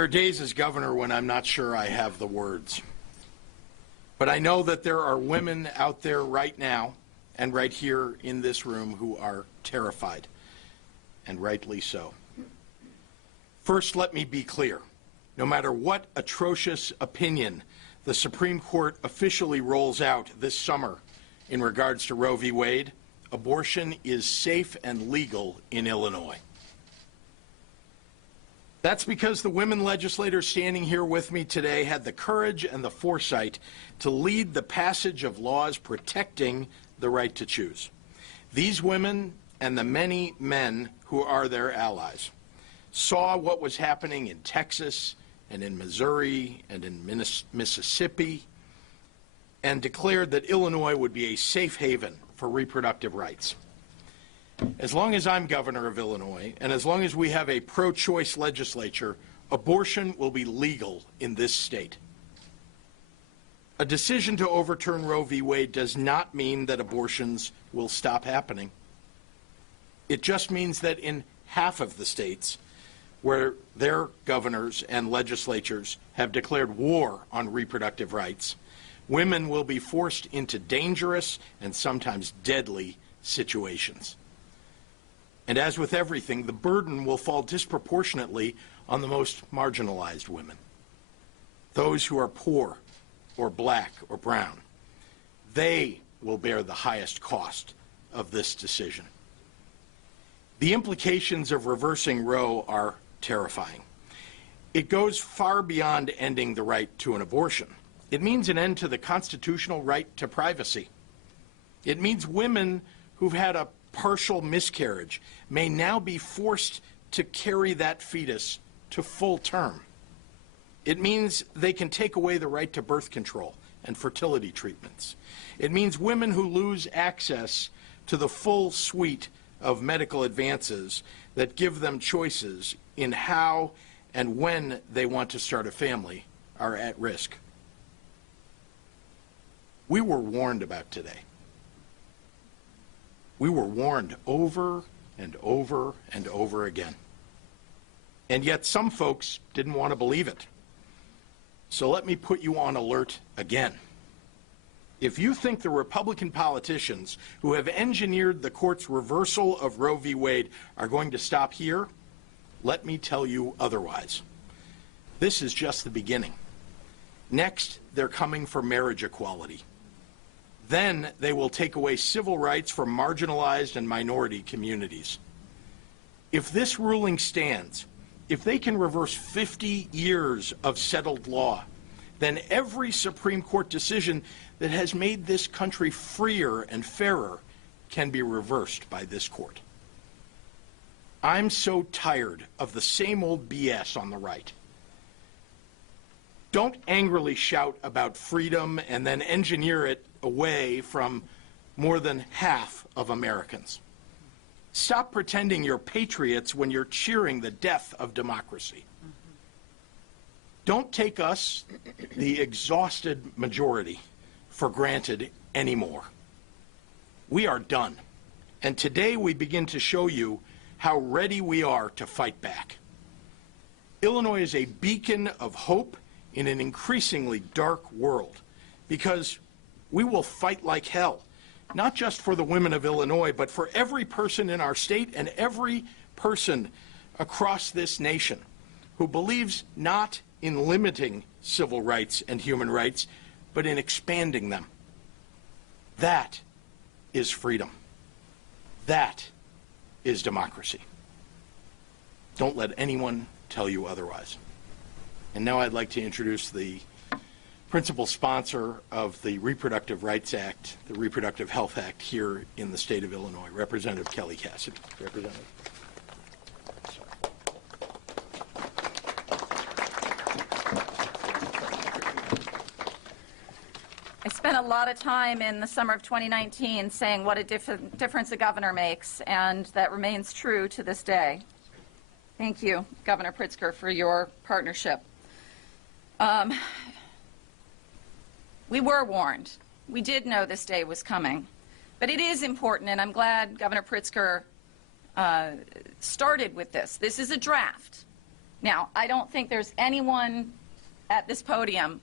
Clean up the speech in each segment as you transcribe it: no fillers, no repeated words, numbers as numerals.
There are days as governor when I'm not sure I have the words. But I know that there are women out there right now and right here in this room who are terrified, and rightly so. First, let me be clear. No matter what atrocious opinion the Supreme Court officially rolls out this summer in regards to Roe v. Wade, abortion is safe and legal in Illinois. That's because the women legislators standing here with me today had the courage and the foresight to lead the passage of laws protecting the right to choose. These women and the many men who are their allies saw what was happening in Texas and in Missouri and in Mississippi and declared that Illinois would be a safe haven for reproductive rights. As long as I'm governor of Illinois, and as long as we have a pro-choice legislature, abortion will be legal in this state. A decision to overturn Roe v. Wade does not mean that abortions will stop happening. It just means that in half of the states where their governors and legislatures have declared war on reproductive rights, women will be forced into dangerous and sometimes deadly situations. And as with everything, the burden will fall disproportionately on the most marginalized women, those who are poor or black or brown. They will bear the highest cost of this decision. The implications of reversing Roe are terrifying. It goes far beyond ending the right to an abortion. It means an end to the constitutional right to privacy. It means women who've had a partial miscarriage may now be forced to carry that fetus to full term. It means they can take away the right to birth control and fertility treatments. It means women who lose access to the full suite of medical advances that give them choices in how and when they want to start a family are at risk. We were warned about today. We were warned over and over and over again. And yet some folks didn't want to believe it. So let me put you on alert again. If you think the Republican politicians who have engineered the court's reversal of Roe v. Wade are going to stop here, let me tell you otherwise. This is just the beginning. Next, they're coming for marriage equality. Then they will take away civil rights from marginalized and minority communities. If this ruling stands, if they can reverse 50 years of settled law, then every Supreme Court decision that has made this country freer and fairer can be reversed by this court. I'm so tired of the same old BS on the right. Don't angrily shout about freedom and then engineer it away from more than half of Americans. Stop pretending you're patriots when you're cheering the death of democracy. Don't take us, the exhausted majority, for granted anymore. We are done. And today we begin to show you how ready we are to fight back. Illinois is a beacon of hope in an increasingly dark world because we will fight like hell, not just for the women of Illinois, but for every person in our state and every person across this nation who believes not in limiting civil rights and human rights, but in expanding them. That is freedom. That is democracy. Don't let anyone tell you otherwise. And now I'd like to introduce the principal sponsor of the Reproductive Rights Act, the Reproductive Health Act here in the state of Illinois, Representative Kelly Cassidy. Representative. I spent a lot of time in the summer of 2019 saying what a difference a governor makes, and that remains true to this day. Thank you, Governor Pritzker, for your partnership. We were warned. We did know this day was coming. But it is important, and I'm glad Governor Pritzker started with this. This is a draft. Now, I don't think there's anyone at this podium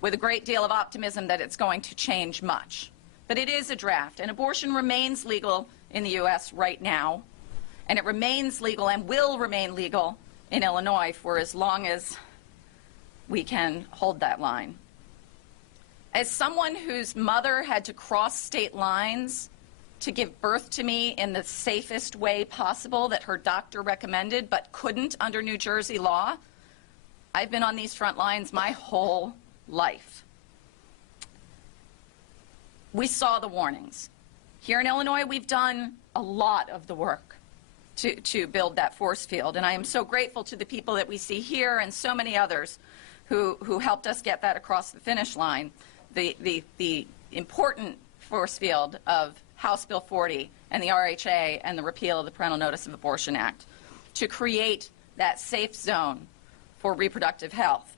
with a great deal of optimism that it's going to change much. But it is a draft, and abortion remains legal in the U.S. right now, and it remains legal and will remain legal in Illinois for as long as we can hold that line. As someone whose mother had to cross state lines to give birth to me in the safest way possible that her doctor recommended but couldn't under New Jersey law, I've been on these front lines my whole life. We saw the warnings. Here in Illinois, we've done a lot of the work to build that force field, and I am so grateful to the people that we see here and so many others who helped us get that across the finish line. The important force field of House Bill 40 and the RHA and the repeal of the Parental Notice of Abortion Act to create that safe zone for reproductive health.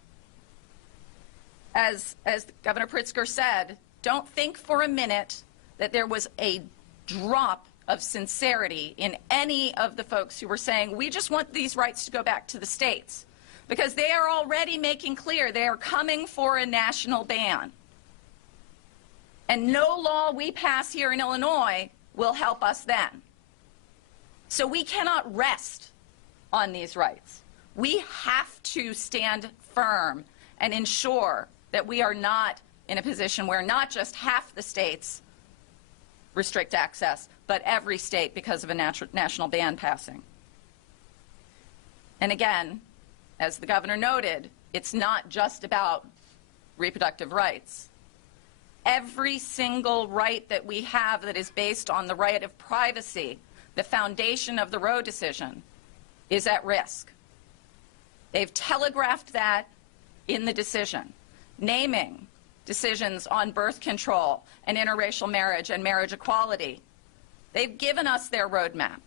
As Governor Pritzker said, don't think for a minute that there was a drop of sincerity in any of the folks who were saying, we just want these rights to go back to the states, because they are already making clear they are coming for a national ban. And no law we pass here in Illinois will help us then. So we cannot rest on these rights. We have to stand firm and ensure that we are not in a position where not just half the states restrict access, but every state because of a national ban passing. And again, as the governor noted, it's not just about reproductive rights. Every single right that we have that is based on the right of privacy, the foundation of the Roe decision, is at risk. They've telegraphed that in the decision, naming decisions on birth control and interracial marriage and marriage equality. They've given us their roadmap.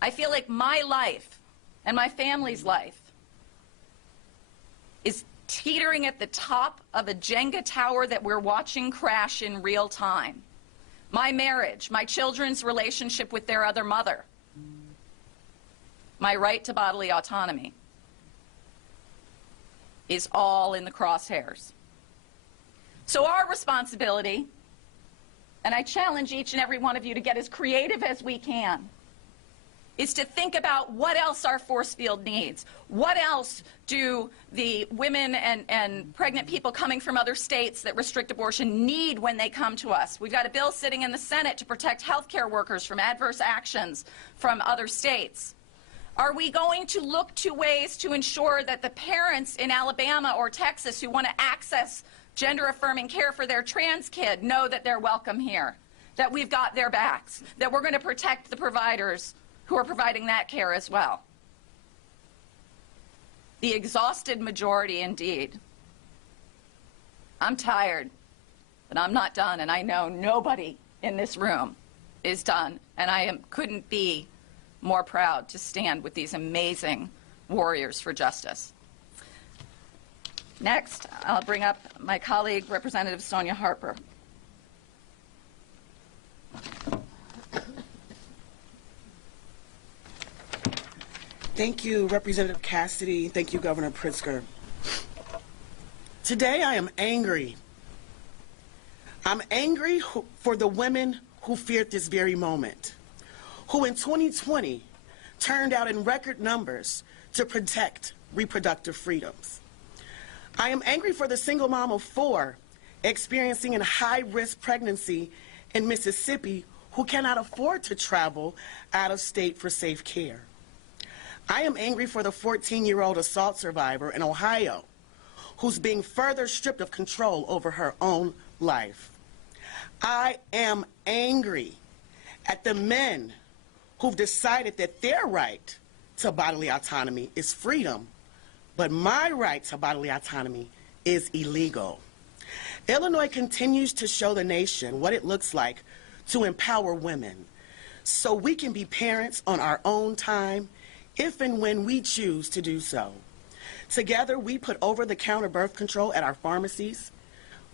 I feel like my life and my family's life is teetering at the top of a Jenga tower that we're watching crash in real time. My marriage, my children's relationship with their other mother, my right to bodily autonomy is all in the crosshairs. So our responsibility, and I challenge each and every one of you to get as creative as we can, is to think about what else our force field needs. What else do the women and pregnant people coming from other states that restrict abortion need when they come to us? We've got a bill sitting in the Senate to protect healthcare workers from adverse actions from other states. Are we going to look to ways to ensure that the parents in Alabama or Texas who want to access gender-affirming care for their trans kid know that they're welcome here, that we've got their backs, that we're going to protect the providers who are providing that care as well? The exhausted majority, indeed. I'm tired, but I'm not done, and I know nobody in this room is done, and I couldn't be more proud to stand with these amazing warriors for justice. Next, I'll bring up my colleague, Representative Sonia Harper. Thank you, Representative Cassidy. Thank you, Governor Pritzker. Today, I am angry. I'm angry for the women who feared this very moment, who in 2020 turned out in record numbers to protect reproductive freedoms. I am angry for the single mom of 4 experiencing a high-risk pregnancy in Mississippi who cannot afford to travel out of state for safe care. I am angry for the 14-year-old assault survivor in Ohio who's being further stripped of control over her own life. I am angry at the men who've decided that their right to bodily autonomy is freedom, but my right to bodily autonomy is illegal. Illinois continues to show the nation what it looks like to empower women so we can be parents on our own time if and when we choose to do so. Together, we put over-the-counter birth control at our pharmacies.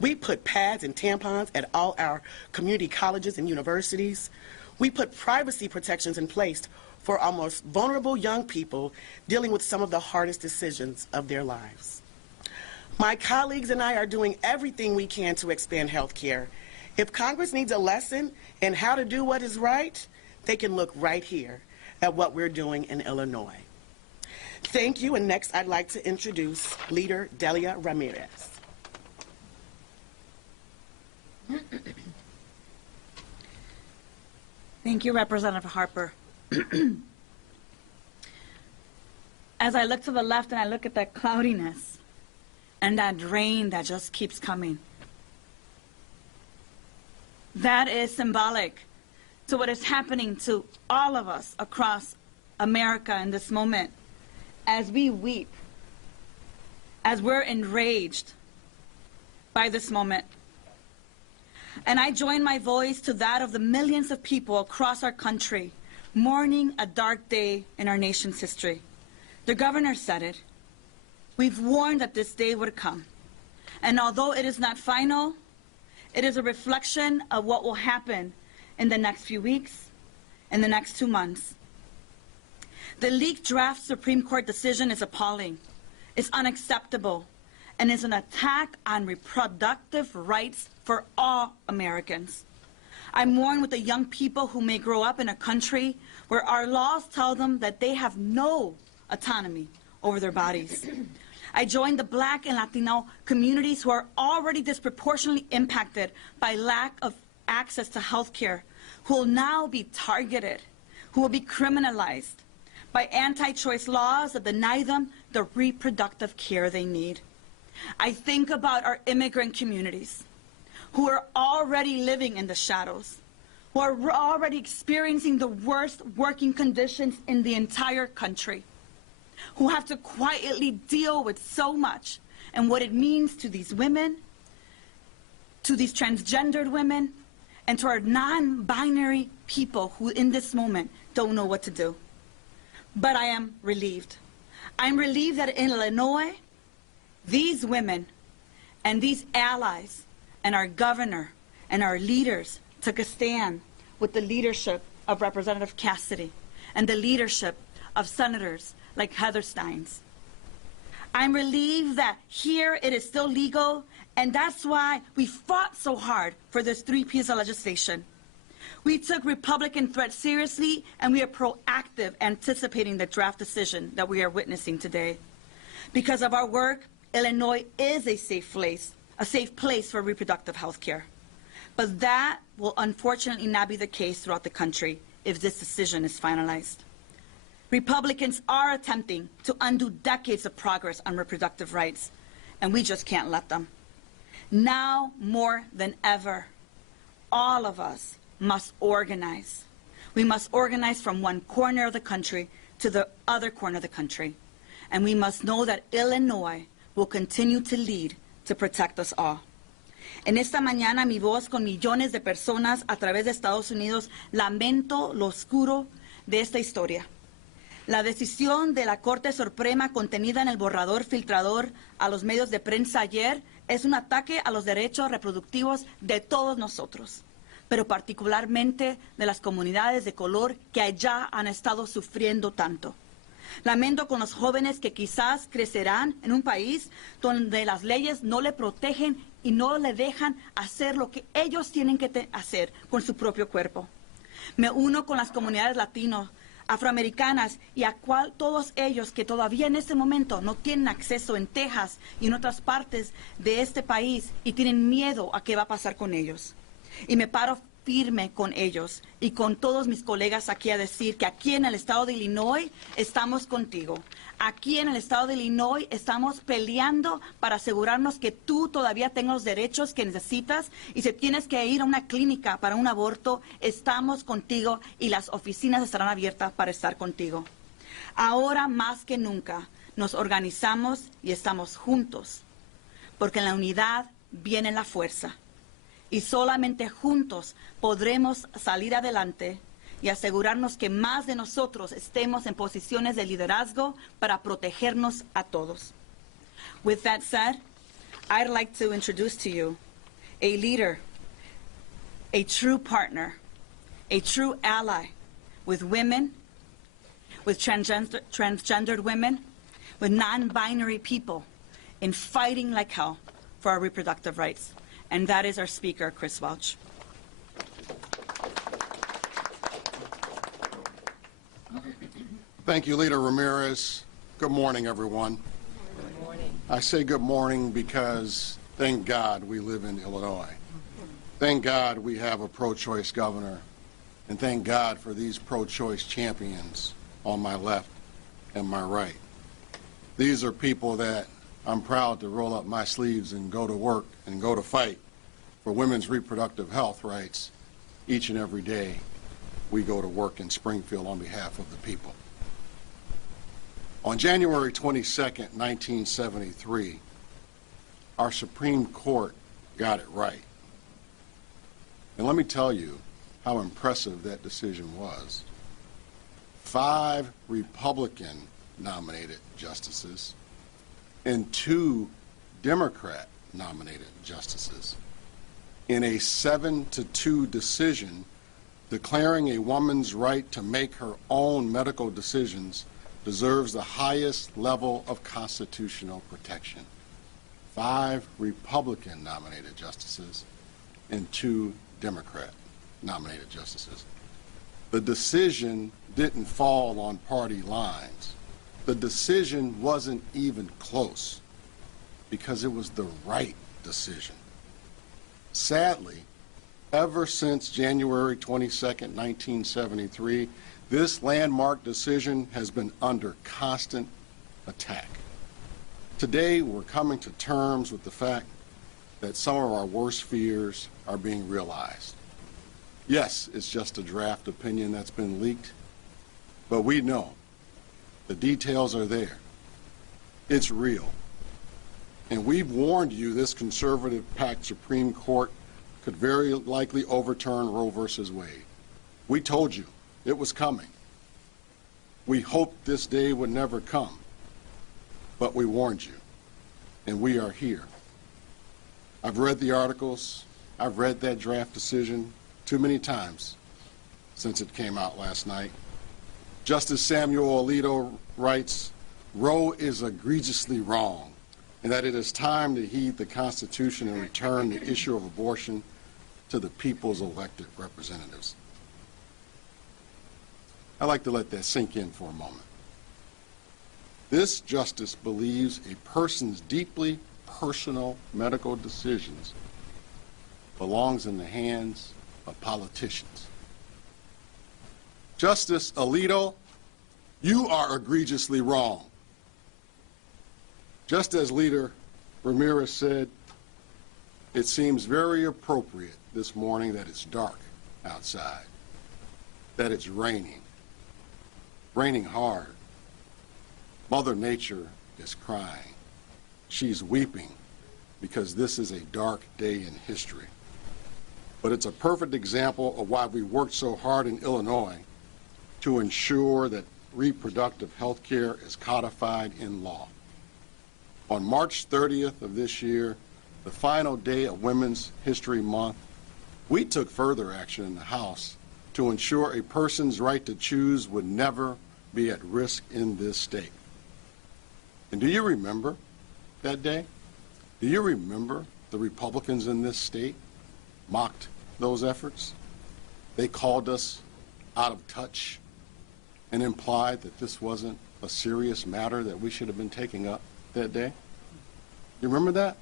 We put pads and tampons at all our community colleges and universities. We put privacy protections in place for our most vulnerable young people dealing with some of the hardest decisions of their lives. My colleagues and I are doing everything we can to expand health care. If Congress needs a lesson in how to do what is right, they can look right here at what we're doing in Illinois. Thank you, and next I'd like to introduce Leader Delia Ramirez. Thank you, Representative Harper. As I look to the left and I look at that cloudiness and that rain that just keeps coming, that is symbolic to what is happening to all of us across America in this moment as we weep, as we're enraged by this moment. And I join my voice to that of the millions of people across our country mourning a dark day in our nation's history. The governor said it. We've warned that this day would come. And although it is not final, it is a reflection of what will happen in the next few weeks, in the next 2 months. The leaked draft Supreme Court decision is appalling, it's unacceptable, and is an attack on reproductive rights for all Americans. I mourn with the young people who may grow up in a country where our laws tell them that they have no autonomy over their bodies. I join the Black and Latino communities who are already disproportionately impacted by lack of access to health care, who will now be targeted, who will be criminalized by anti-choice laws that deny them the reproductive care they need. I think about our immigrant communities who are already living in the shadows, who are already experiencing the worst working conditions in the entire country, who have to quietly deal with so much and what it means to these women, to these transgendered women, and to our non-binary people who in this moment don't know what to do. But I am relieved. I'm relieved that in Illinois, these women and these allies and our governor and our leaders took a stand with the leadership of Representative Cassidy and the leadership of senators like Heather Steins. I'm relieved that here it is still legal, and that's why we fought so hard for this 3 pieces of legislation. We took Republican threats seriously, and we are proactive anticipating the draft decision that we are witnessing today. Because of our work, Illinois is a safe place for reproductive health care. But that will unfortunately not be the case throughout the country if this decision is finalized. Republicans are attempting to undo decades of progress on reproductive rights, and we just can't let them. Now more than ever, all of us must organize. We must organize from one corner of the country to the other corner of the country. And we must know that Illinois will continue to lead to protect us all. En esta mañana, mi voz con millones de personas a través de Estados Unidos, lamento lo oscuro de esta historia. La decisión de la Corte Suprema contenida en el borrador filtrador a los medios de prensa ayer es un ataque a los derechos reproductivos de todos nosotros, pero particularmente de las comunidades de color que allá han estado sufriendo tanto. Lamento con los jóvenes que quizás crecerán en un país donde las leyes no le protegen y no le dejan hacer lo que ellos tienen que hacer con su propio cuerpo. Me uno con las comunidades latinos, afroamericanas y a todos ellos que todavía en este momento no tienen acceso en Texas y en otras partes de este país y tienen miedo a qué va a pasar con ellos. Y me paro firme con ellos y con todos mis colegas aquí a decir que aquí en el estado de Illinois estamos contigo. Aquí en el estado de Illinois estamos peleando para asegurarnos que tú todavía tengas los derechos que necesitas y si tienes que ir a una clínica para un aborto, estamos contigo y las oficinas estarán abiertas para estar contigo. Ahora más que nunca nos organizamos y estamos juntos, porque en la unidad viene la fuerza. Y solamente juntos podremos salir adelante y asegurarnos que más de nosotros estemos en posiciones de liderazgo para protegernos a todos. With that said, I'd like to introduce to you a leader, a true partner, a true ally with women, with transgendered women, with non-binary people in fighting like hell for our reproductive rights. And that is our speaker, Chris Welch. Thank you, Leader Ramirez. Good morning, everyone. Good morning. I say good morning because thank God we live in Illinois. Thank God we have a pro-choice governor. And thank God for these pro-choice champions on my left and my right. These are people that I'm proud to roll up my sleeves and go to work and go to fight for women's reproductive health rights each and every day we go to work in Springfield on behalf of the people. On January 22nd, 1973, our Supreme Court got it right. And let me tell you how impressive that decision was. 5 Republican-nominated justices and 2 Democrat-nominated justices in a 7-2 decision declaring a woman's right to make her own medical decisions deserves the highest level of constitutional protection. 5 Republican-nominated justices and 2 Democrat-nominated justices. The decision didn't fall on party lines. The decision wasn't even close because it was the right decision. Sadly, ever since January 22nd, 1973, this landmark decision has been under constant attack. Today, we're coming to terms with the fact that some of our worst fears are being realized. Yes, it's just a draft opinion that's been leaked, but we know the details are there. It's real. And we've warned you this conservative-packed Supreme Court could very likely overturn Roe versus Wade. We told you it was coming. We hoped this day would never come, but we warned you, and we are here. I've read the articles. I've read that draft decision too many times since it came out last night. Justice Samuel Alito writes, Roe is egregiously wrong, and that it is time to heed the Constitution and return the issue of abortion to the people's elected representatives. I'd like to let that sink in for a moment. This justice believes a person's deeply personal medical decisions belongs in the hands of politicians. Justice Alito, you are egregiously wrong. Just as Leader Ramirez said, it seems very appropriate this morning that it's dark outside, that it's raining hard. Mother Nature is crying. She's weeping because this is a dark day in history. But it's a perfect example of why we worked so hard in Illinois to ensure that reproductive health care is codified in law. On March 30th of this year, the final day of Women's History Month, we took further action in the House to ensure a person's right to choose would never be at risk in this state. And do you remember that day? Do you remember the Republicans in this state mocked those efforts? They called us out of touch and implied that this wasn't a serious matter that we should have been taking up that day. You remember that?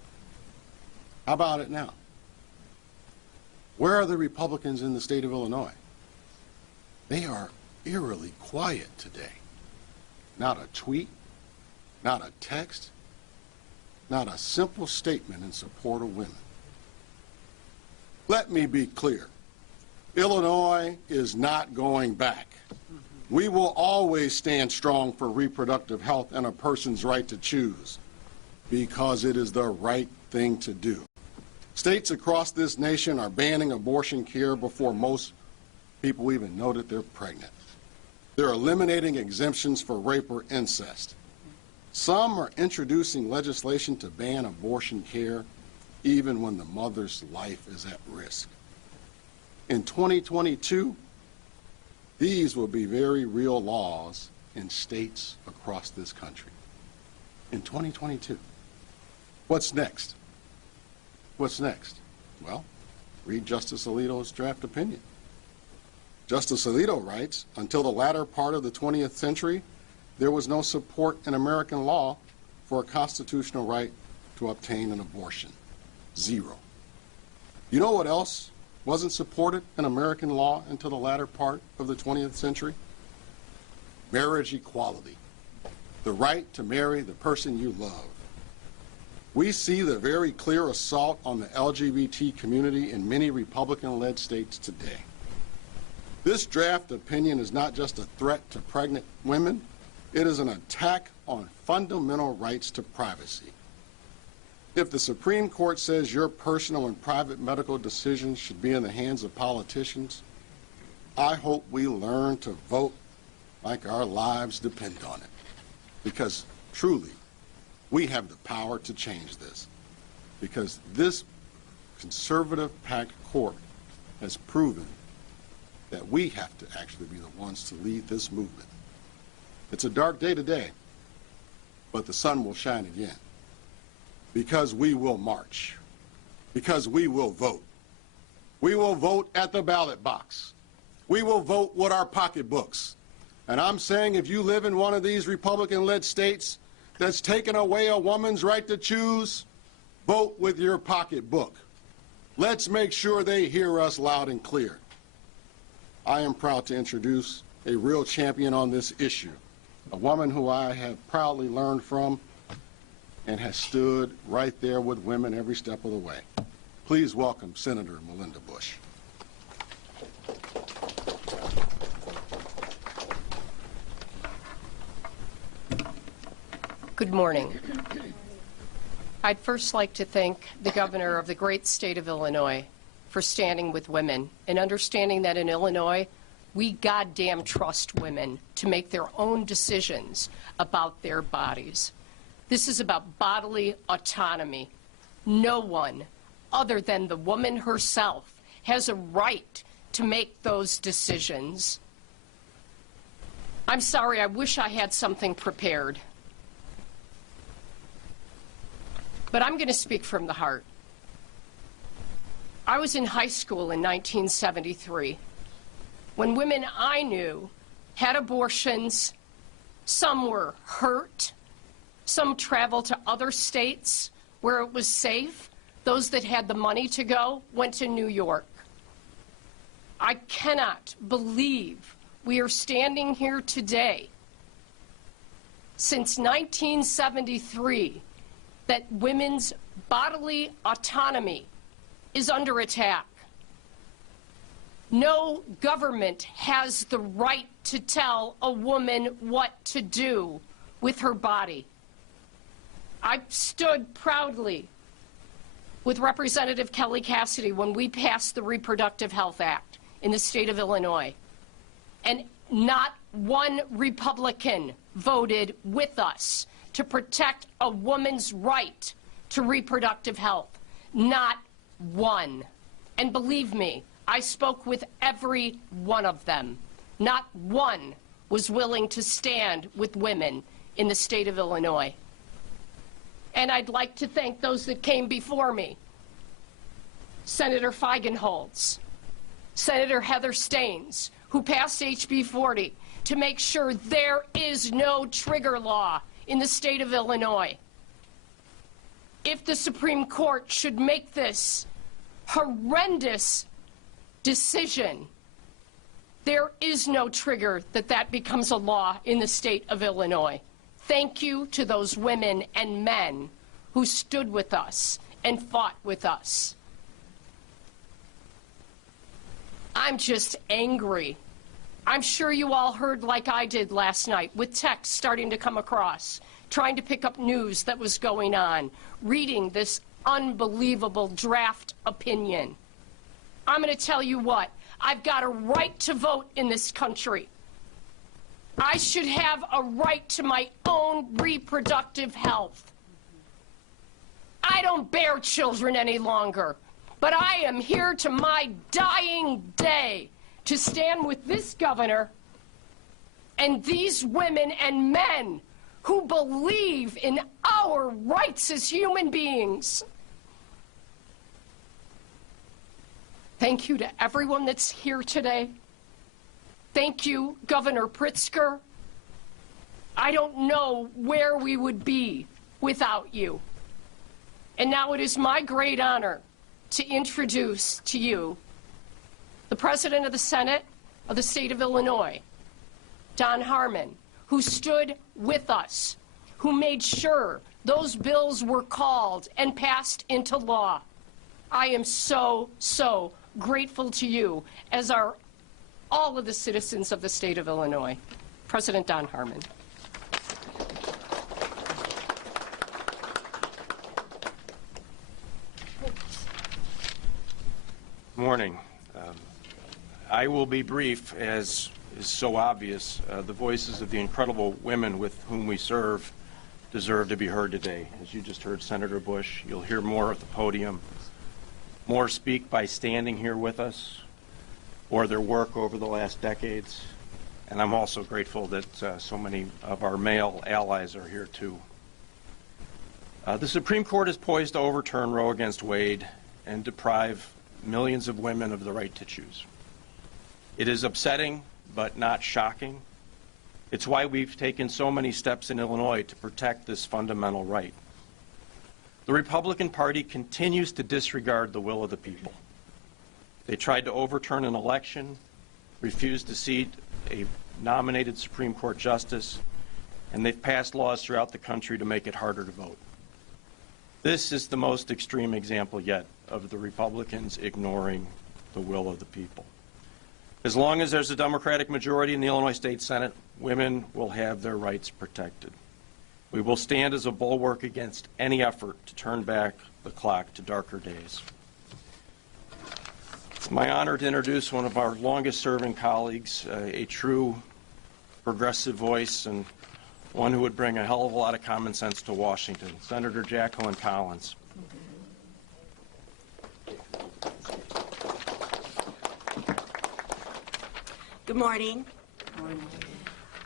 How about it now? Where are the Republicans in the state of Illinois? They are eerily quiet today. Not a tweet, not a text, not a simple statement in support of women. Let me be clear. Illinois is not going back. We will always stand strong for reproductive health and a person's right to choose because it is the right thing to do. States across this nation are banning abortion care before most people even know that they're pregnant. They're eliminating exemptions for rape or incest. Some are introducing legislation to ban abortion care even when the mother's life is at risk. In 2022, these will be very real laws in states across this country in 2022. What's next? What's next? Well, read Justice Alito's draft opinion. Justice Alito writes, until the latter part of the 20th century, there was no support in American law for a constitutional right to obtain an abortion. Zero. You know what else wasn't supported in American law until the latter part of the 20th century? Marriage equality. The right to marry the person you love. We see the very clear assault on the LGBT community in many Republican-led states today. This draft opinion is not just a threat to pregnant women, it is an attack on fundamental rights to privacy. If the Supreme Court says your personal and private medical decisions should be in the hands of politicians, I hope we learn to vote like our lives depend on it. Because truly, we have the power to change this. Because this conservative-packed court has proven that we have to actually be the ones to lead this movement. It's a dark day today, but the sun will shine again. Because we will march. Because we will vote. We will vote at the ballot box. We will vote with our pocketbooks. And I'm saying if you live in one of these Republican-led states that's taken away a woman's right to choose, vote with your pocketbook. Let's make sure they hear us loud and clear. I am proud to introduce a real champion on this issue, a woman who I have proudly learned from and has stood right there with women every step of the way. Please welcome Senator Melinda Bush. Good morning. I'd first like to thank the governor of the great state of Illinois for standing with women and understanding that in Illinois, we goddamn trust women to make their own decisions about their bodies. This is about bodily autonomy. No one other than the woman herself has a right to make those decisions. I'm sorry, I wish I had something prepared. But I'm going to speak from the heart. I was in high school in 1973 when women I knew had abortions. Some were hurt. Some traveled to other states where it was safe. Those that had the money to go went to New York. I cannot believe we are standing here today, since 1973, that women's bodily autonomy is under attack. No government has the right to tell a woman what to do with her body. I stood proudly with Representative Kelly Cassidy when we passed the Reproductive Health Act in the state of Illinois. And not one Republican voted with us to protect a woman's right to reproductive health. Not one. And believe me, I spoke with every one of them. Not one was willing to stand with women in the state of Illinois. And I'd like to thank those that came before me. Senator Feigenholz, Senator Heather Staines, who passed HB 40 to make sure there is no trigger law in the state of Illinois. If the Supreme Court should make this horrendous decision, there is no trigger that becomes a law in the state of Illinois. Thank you to those women and men who stood with us and fought with us. I'm just angry. I'm sure you all heard like I did last night, with texts starting to come across, trying to pick up news that was going on, reading this unbelievable draft opinion. I'm going to tell you what, I've got a right to vote in this country. I should have a right to my own reproductive health. I don't bear children any longer, but I am here to my dying day to stand with this governor and these women and men who believe in our rights as human beings. Thank you to everyone that's here today. Thank you, Governor Pritzker. I don't know where we would be without you. And now it is my great honor to introduce to you the President of the Senate of the state of Illinois, Don Harmon, who stood with us, who made sure those bills were called and passed into law. I am so, so grateful to you, as are all of the citizens of the state of Illinois. President Don Harmon. Morning. I will be brief, as is so obvious. The voices of the incredible women with whom we serve deserve to be heard today. As you just heard Senator Bush, you'll hear more at the podium. More speak by standing here with us, or their work over the last decades. And I'm also grateful that so many of our male allies are here too. The Supreme Court is poised to overturn Roe against Wade and deprive millions of women of the right to choose. It is upsetting, but not shocking. It's why we've taken so many steps in Illinois to protect this fundamental right. The Republican Party continues to disregard the will of the people. They tried to overturn an election, refused to seat a nominated Supreme Court justice, and they've passed laws throughout the country to make it harder to vote. This is the most extreme example yet of the Republicans ignoring the will of the people. As long as there's a Democratic majority in the Illinois State Senate, women will have their rights protected. We will stand as a bulwark against any effort to turn back the clock to darker days. It's my honor to introduce one of our longest-serving colleagues, a true progressive voice and one who would bring a hell of a lot of common sense to Washington, Senator Jacqueline Collins. Good morning.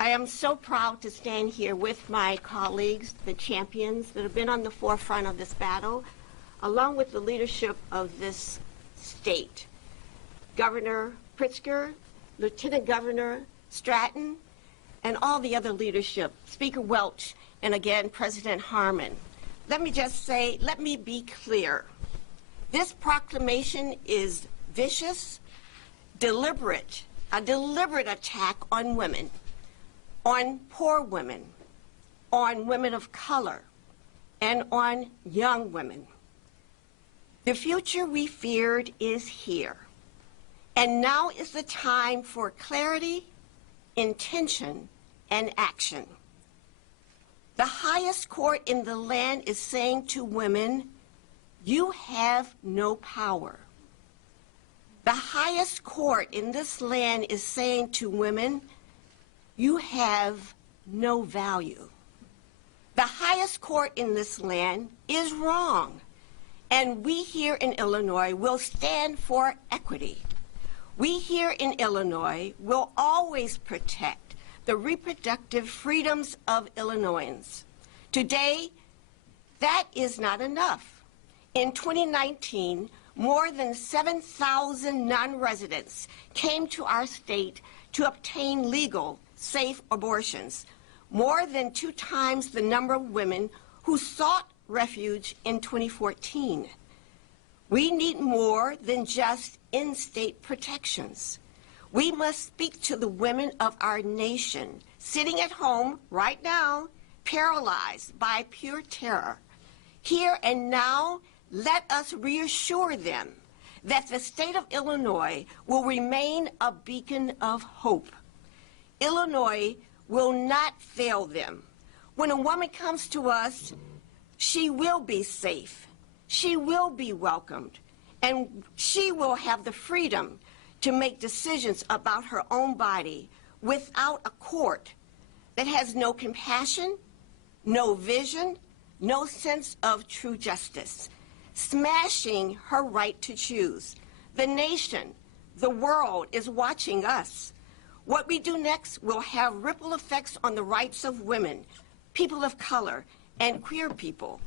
I am so proud to stand here with my colleagues, the champions that have been on the forefront of this battle, along with the leadership of this state. Governor Pritzker, Lieutenant Governor Stratton, and all the other leadership, Speaker Welch, and again, President Harmon. Let me just say, let me be clear. This proclamation is vicious, deliberate, a deliberate attack on women, on poor women, on women of color, and on young women. The future we feared is here, and now is the time for clarity, intention, and action. The highest court in the land is saying to women, you have no power. The highest court in this land is saying to women, you have no value. The highest court in this land is wrong, and we here in Illinois will stand for equity. We here in Illinois will always protect the reproductive freedoms of Illinoisans. Today, that is not enough. In 2019, more than 7,000 non-residents came to our state to obtain legal, safe abortions, more than 2 times the number of women who sought refuge in 2014. We need more than just in-state protections. We must speak to the women of our nation sitting at home right now, paralyzed by pure terror. Here and now, let us reassure them that the state of Illinois will remain a beacon of hope. Illinois will not fail them. When a woman comes to us, she will be safe, she will be welcomed, and she will have the freedom to make decisions about her own body without a court that has no compassion, no vision, no sense of true justice, smashing her right to choose. The nation, the world is watching us. What we do next will have ripple effects on the rights of women, people of color, and queer people.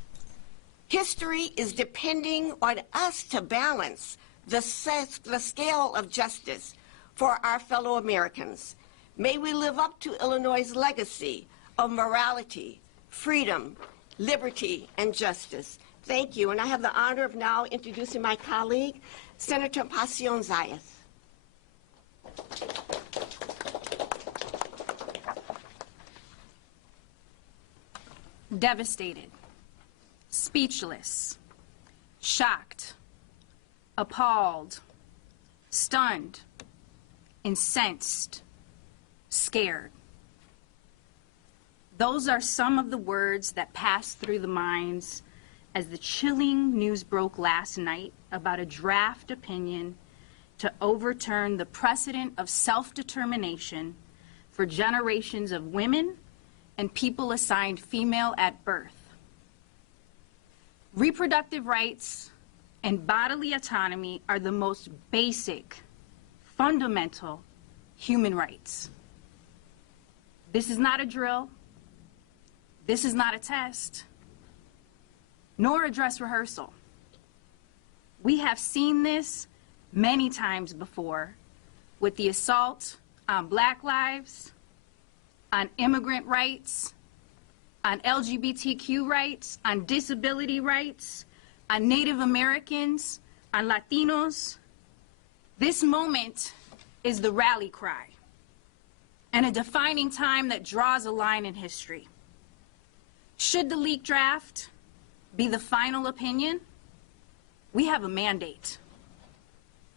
History is depending on us to balance the scale of justice for our fellow Americans. May we live up to Illinois' legacy of morality, freedom, liberty, and justice. Thank you, and I have the honor of now introducing my colleague, Senator Pacion Zayas. Devastated, speechless, shocked, appalled, stunned, incensed, scared. Those are some of the words that passed through the minds as the chilling news broke last night about a draft opinion to overturn the precedent of self-determination for generations of women and people assigned female at birth. Reproductive rights and bodily autonomy are the most basic, fundamental human rights. This is not a drill. This is not a test, nor a dress rehearsal. We have seen this many times before with the assault on Black lives, on immigrant rights, on LGBTQ rights, on disability rights, on Native Americans, on Latinos. This moment is the rally cry and a defining time that draws a line in history. Should the leaked draft be the final opinion, we have a mandate.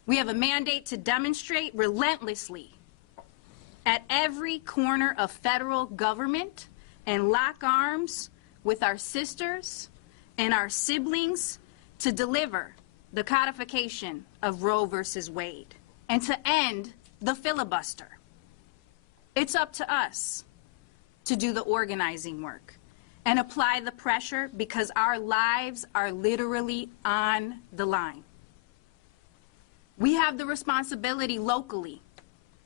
We have a mandate to demonstrate relentlessly at every corner of federal government and lock arms with our sisters and our siblings to deliver the codification of Roe versus Wade and to end the filibuster. It's up to us to do the organizing work and apply the pressure because our lives are literally on the line. We have the responsibility locally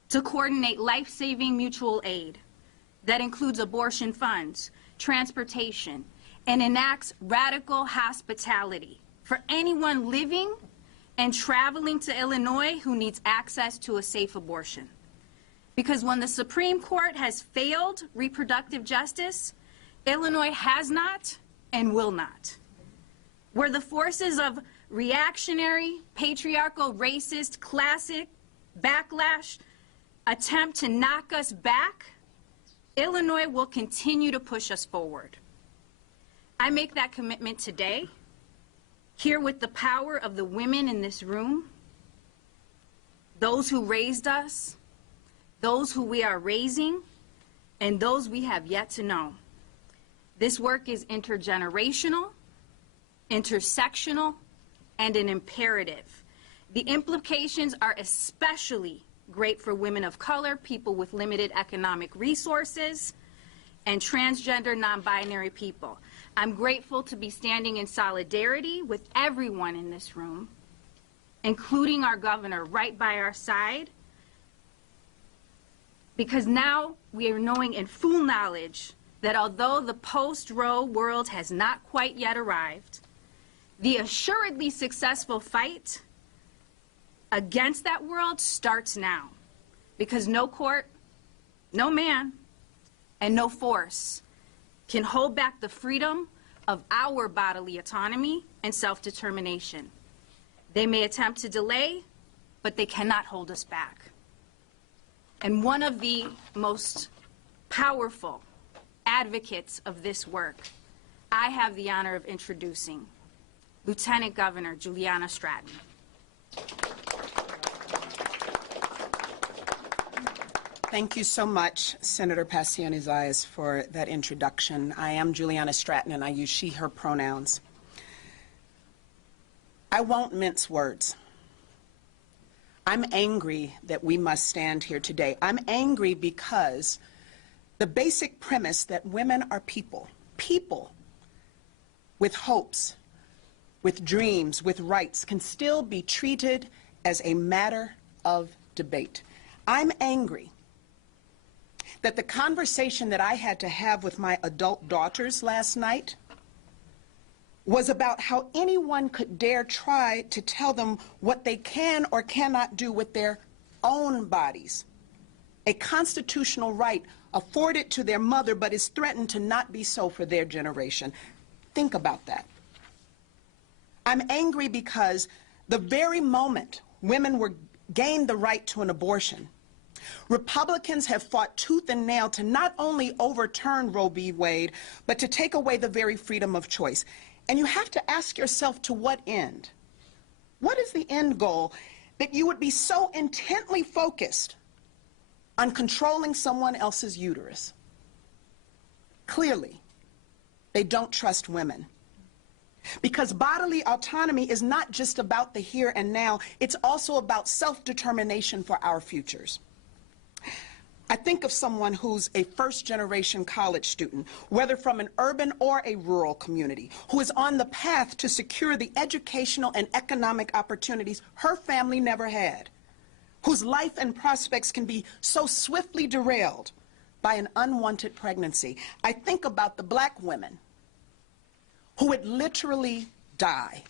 to coordinate life-saving mutual aid that includes abortion funds, transportation, and enacts radical hospitality for anyone living and traveling to Illinois who needs access to a safe abortion. Because when the Supreme Court has failed reproductive justice, Illinois has not and will not. Where the forces of reactionary, patriarchal, racist, classic backlash attempt to knock us back, Illinois will continue to push us forward. I make that commitment today, here with the power of the women in this room, those who raised us, those who we are raising, and those we have yet to know. This work is intergenerational, intersectional, and an imperative. The implications are especially great for women of color, people with limited economic resources, and transgender non-binary people. I'm grateful to be standing in solidarity with everyone in this room, including our governor right by our side, because now we are knowing in full knowledge that although the post-Roe world has not quite yet arrived, the assuredly successful fight against that world starts now, because no court, no man, and no force can hold back the freedom of our bodily autonomy and self-determination. They may attempt to delay, but they cannot hold us back. And one of the most powerful advocates of this work, I have the honor of introducing Lieutenant Governor Juliana Stratton. Thank you so much, Senator Pacion Zayas, for that introduction. I am Juliana Stratton, and I use she, her pronouns. I won't mince words. I'm angry that we must stand here today. I'm angry because the basic premise that women are people, people with hopes, with dreams, with rights, can still be treated as a matter of debate. I'm angry that the conversation that I had to have with my adult daughters last night was about how anyone could dare try to tell them what they can or cannot do with their own bodies. A constitutional right afforded to their mother, but is threatened to not be so for their generation. Think about that. I'm angry because the very moment women were gained the right to an abortion, Republicans have fought tooth and nail to not only overturn Roe v. Wade, but to take away the very freedom of choice. And you have to ask yourself, to what end? What is the end goal that you would be so intently focused on controlling someone else's uterus? Clearly, they don't trust women. Because bodily autonomy is not just about the here and now, it's also about self-determination for our futures. I think of someone who's a first-generation college student, whether from an urban or a rural community, who is on the path to secure the educational and economic opportunities her family never had, whose life and prospects can be so swiftly derailed by an unwanted pregnancy. I think about the black women who would literally die.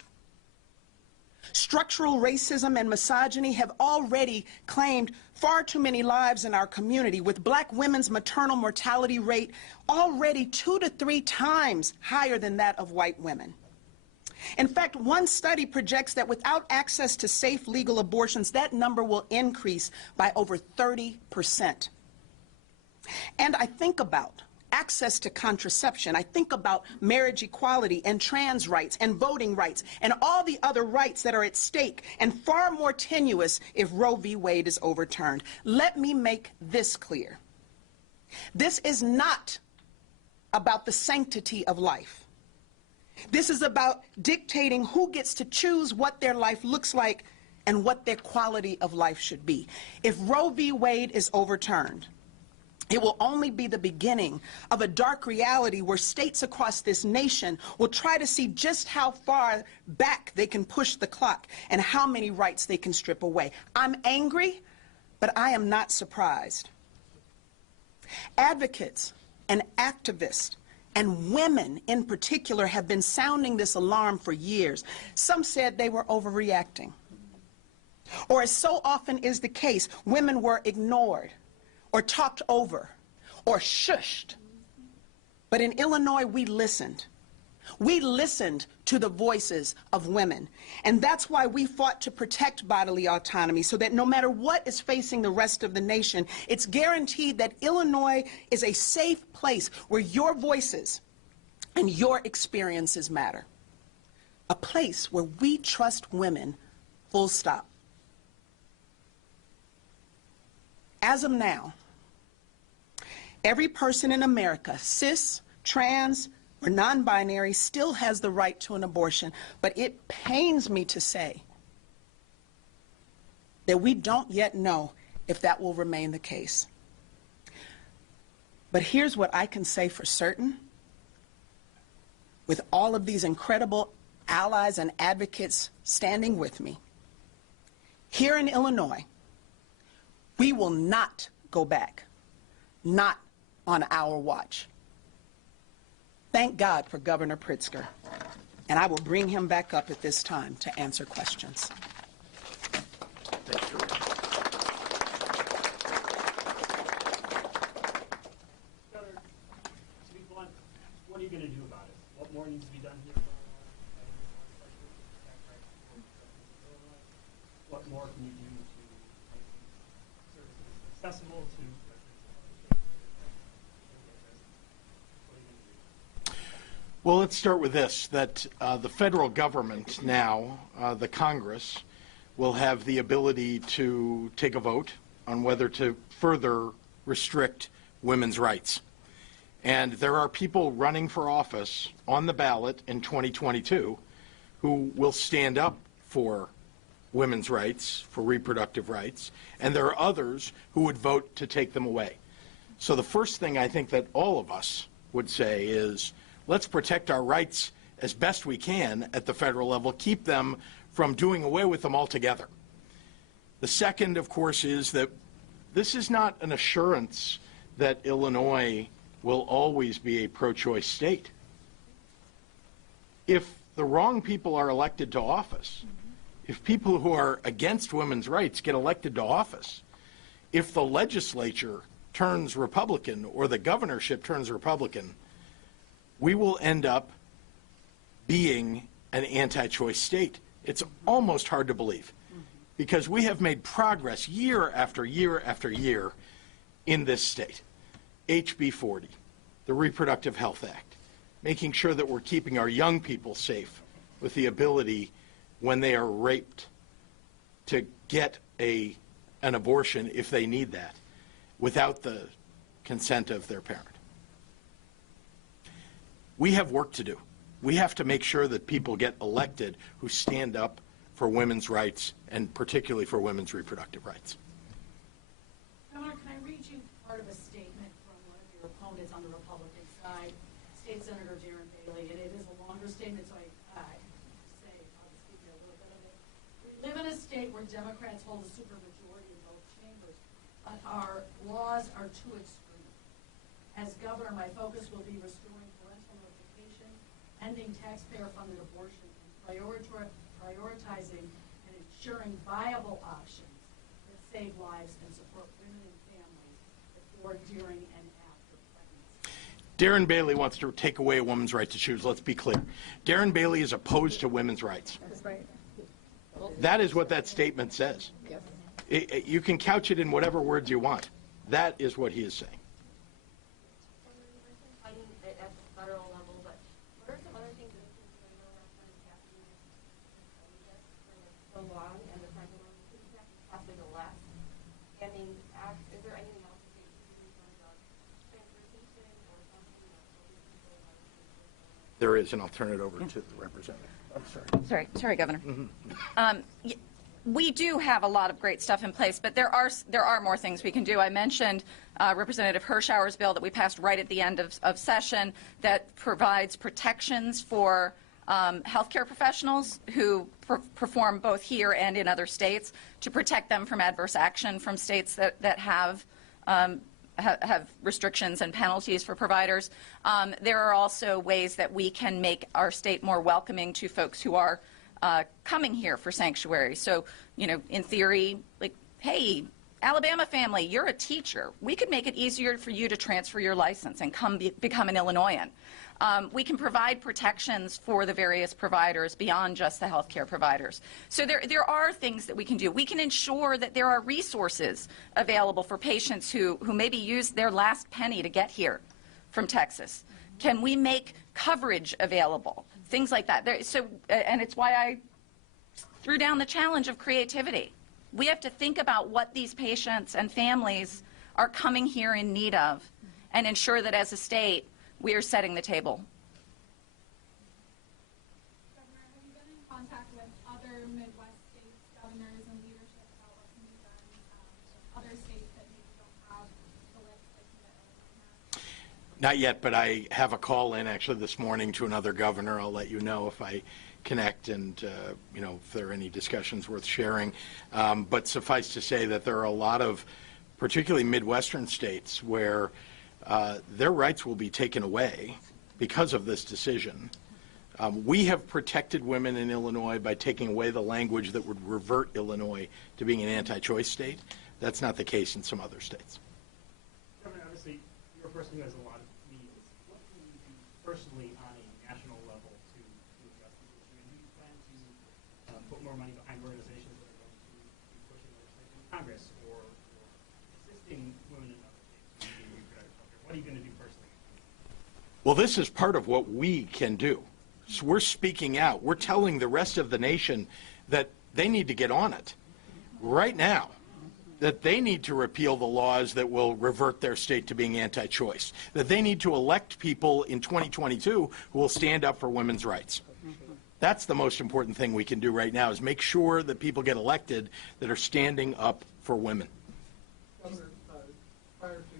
Structural racism and misogyny have already claimed far too many lives in our community, with black women's maternal mortality rate already 2 to 3 times higher than that of white women. In fact, one study projects that without access to safe legal abortions, that number will increase by over 30%. And I think about access to contraception. I think about marriage equality and trans rights and voting rights and all the other rights that are at stake and far more tenuous if Roe v. Wade is overturned. Let me make this clear. This is not about the sanctity of life. This is about dictating who gets to choose what their life looks like and what their quality of life should be. If Roe v. Wade is overturned, it will only be the beginning of a dark reality where states across this nation will try to see just how far back they can push the clock and how many rights they can strip away. I'm angry, but I am not surprised. Advocates and activists and women in particular have been sounding this alarm for years. Some said they were overreacting. Or, as so often is the case, women were ignored or talked over, or shushed. But in Illinois, we listened. We listened to the voices of women. And that's why we fought to protect bodily autonomy, so that no matter what is facing the rest of the nation, it's guaranteed that Illinois is a safe place where your voices and your experiences matter. A place where we trust women, full stop. As of now, every person in America, cis, trans, or non-binary, still has the right to an abortion. But it pains me to say that we don't yet know if that will remain the case. But here's what I can say for certain. With all of these incredible allies and advocates standing with me, here in Illinois, we will not go back. Not on our watch. Thank God for Governor Pritzker, and I will bring him back up at this time to answer questions. Thank you. Governor, to be blunt, what are you going to do about it? What more needs to be done here? What more can you do to make services accessible to Well, let's start with this, that the federal government now, the Congress, will have the ability to take a vote on whether to further restrict women's rights. And there are people running for office on the ballot in 2022 who will stand up for women's rights, for reproductive rights, and there are others who would vote to take them away. So the first thing I think that all of us would say is, let's protect our rights as best we can at the federal level, keep them from doing away with them altogether. The second, of course, is that this is not an assurance that Illinois will always be a pro-choice state. If the wrong people are elected to office, if people who are against women's rights get elected to office, if the legislature turns Republican or the governorship turns Republican, we will end up being an anti-choice state. It's almost hard to believe because we have made progress year after year after year in this state. HB 40, the Reproductive Health Act, making sure that we're keeping our young people safe with the ability when they are raped to get an abortion if they need that without the consent of their parent. We have work to do. We have to make sure that people get elected who stand up for women's rights and particularly for women's reproductive rights. Governor, can I read you part of a statement from one of your opponents on the Republican side, State Senator Darren Bailey, and it is a longer statement, so I'll just give you a little bit of it. We live in a state where Democrats hold a supermajority in both chambers, but our laws are too extreme. As governor, my focus will be restoring parental notification, ending taxpayer-funded abortion, and prioritizing and ensuring viable options that save lives and support women and families before, during, and after pregnancy. Darren Bailey wants to take away a woman's right to choose. Let's be clear. Darren Bailey is opposed to women's rights. That's right. That is what that statement says. Yes. You can couch it in whatever words you want. That is what he is saying. At the federal level, but what are some other things that have been going on around Cassidy for so long, and the fact that we're possibly the last standing act? Is there anything else that you can do in terms of transportation or something that There is, and I'll turn it over to the representative. I'm sorry. Sorry, Governor. We do have a lot of great stuff in place, but there are more things we can do. I mentioned Representative Hirschauer's bill that we passed right at the end of session that provides protections for healthcare professionals who perform both here and in other states to protect them from adverse action from states that have restrictions and penalties for providers. There are also ways that we can make our state more welcoming to folks who are coming here for sanctuary. So, in theory, like, hey, Alabama family, you're a teacher. We could make it easier for you to transfer your license and become an Illinoisan. We can provide protections for the various providers beyond just the healthcare providers. So there are things that we can do. We can ensure that there are resources available for patients who maybe used their last penny to get here from Texas. Can we make coverage available? Things like that. And it's why I threw down the challenge of creativity. We have to think about what these patients and families are coming here in need of and ensure that as a state, we are setting the table. Governor, have you been in contact with other Midwest states, governors, and leadership about what can be done with other states that maybe don't have the list that Illinois has? Not yet, but I have a call in actually this morning to another governor. I'll let you know if I connect and, if there are any discussions worth sharing. But suffice to say that there are a lot of, particularly Midwestern states, where their rights will be taken away because of this decision. We have protected women in Illinois by taking away the language that would revert Illinois to being an anti-choice state. That's not the case in some other states. Governor, obviously, you're a person who has a lot of means. What can you do personally on a national level to address this issue? And do you plan to put more money behind organizations that are going to be pushing legislation in Congress or assisting women in other states in reproductive health care? What are you going to do personally? Well, this is part of what we can do. So we're speaking out. We're telling the rest of the nation that they need to get on it right now, that they need to repeal the laws that will revert their state to being anti-choice, that they need to elect people in 2022 who will stand up for women's rights. That's the most important thing we can do right now, is make sure that people get elected that are standing up for women. Governor, prior to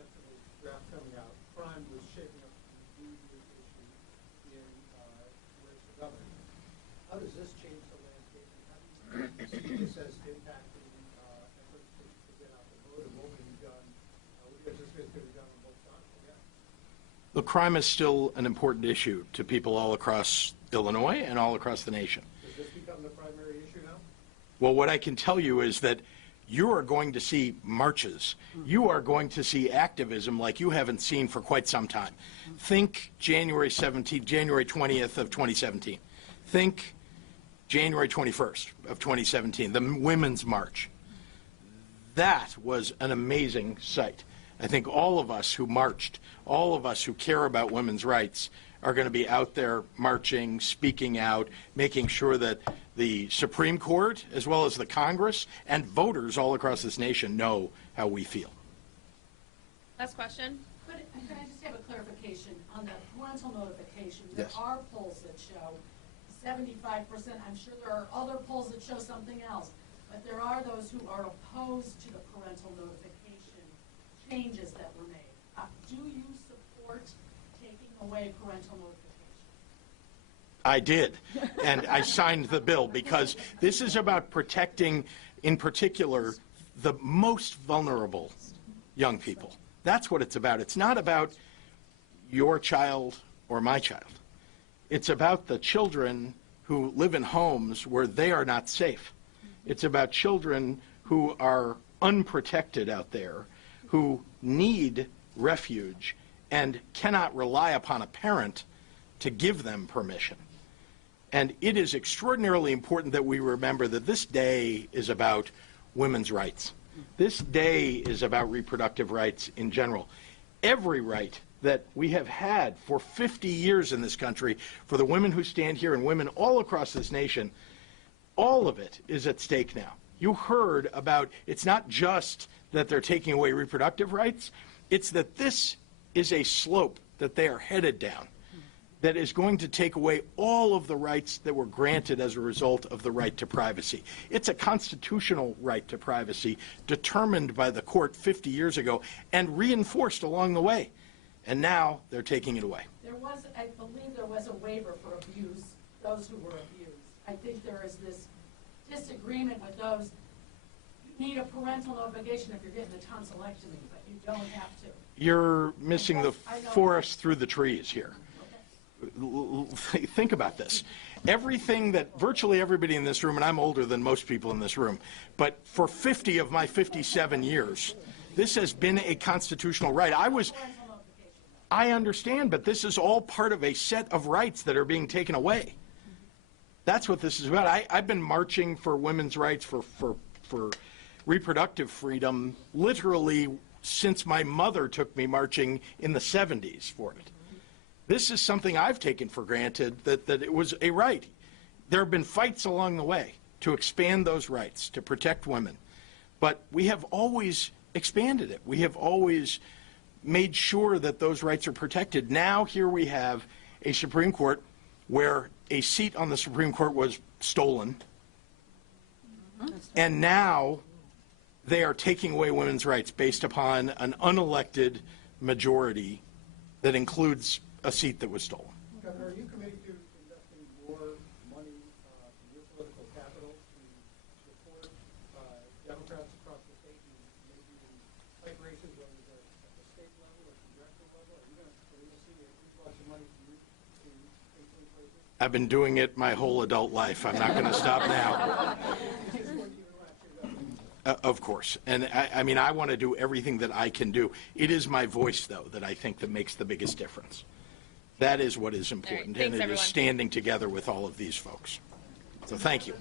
yesterday's draft coming out, crime was shaping up to be the issue in with the governor. How does this change the landscape? And how do you see this as impacting efforts to get out the vote, and what will be done? Because there's Look, crime is still an important issue to people all across Illinois and all across the nation. Does this become the primary issue now? Well, what I can tell you is that you are going to see marches. You are going to see activism like you haven't seen for quite some time. Think January 20th of 2017. Think January 21st of 2017, the Women's March. That was an amazing sight. I think all of us who marched, all of us who care about women's rights are going to be out there marching, speaking out, making sure that the Supreme Court, as well as the Congress, and voters all across this nation know how we feel. Last question. Could I just have a clarification on the parental notification? Yes. There are polls that show 75%. I'm sure there are other polls that show something else, but there are those who are opposed to the parental notification changes that were made. Do you support taking away parental notification? I did, and I signed the bill because this is about protecting, in particular, the most vulnerable young people. That's what it's about. It's not about your child or my child. It's about the children who live in homes where they are not safe. It's about children who are unprotected out there, who need refuge and cannot rely upon a parent to give them permission. And it is extraordinarily important that we remember that this day is about women's rights. This day is about reproductive rights in general. Every right that we have had for 50 years in this country for the women who stand here and women all across this nation, all of it is at stake now. You heard about, it's not just that they're taking away reproductive rights, it's that this is a slope that they are headed down that is going to take away all of the rights that were granted as a result of the right to privacy. It's a constitutional right to privacy determined by the court 50 years ago and reinforced along the way. And now they're taking it away. I believe there was a waiver for abuse, those who were abused. I think there is this disagreement with those. You need a parental notification if you're getting a tonsillectomy, but you don't have to. You're missing the forest through the trees here. Think about this. Everything that virtually everybody in this room, and I'm older than most people in this room, but for 50 of my 57 years, this has been a constitutional right. I understand, but this is all part of a set of rights that are being taken away. That's what this is about. I've been marching for women's rights, for reproductive freedom, literally since my mother took me marching in the 70s for it. This is something I've taken for granted, that it was a right. There have been fights along the way to expand those rights, to protect women. But we have always expanded it. We have always made sure that those rights are protected. Now here we have a Supreme Court where a seat on the Supreme Court was stolen. And now they are taking away women's rights based upon an unelected majority that includes a seat that was stolen. Governor, are you committed to investing more money from your political capital to support Democrats across the state and maybe fight races, whether they're at the state level or congressional level? Are you going to see a influx of money from you to influence races? I've been doing it my whole adult life. I'm not going to stop now. Of course. And I mean, I want to do everything that I can do. It is my voice, though, that I think that makes the biggest difference. That is what is important, Thanks, and it everyone. is standing together with all of these folks. So thank you.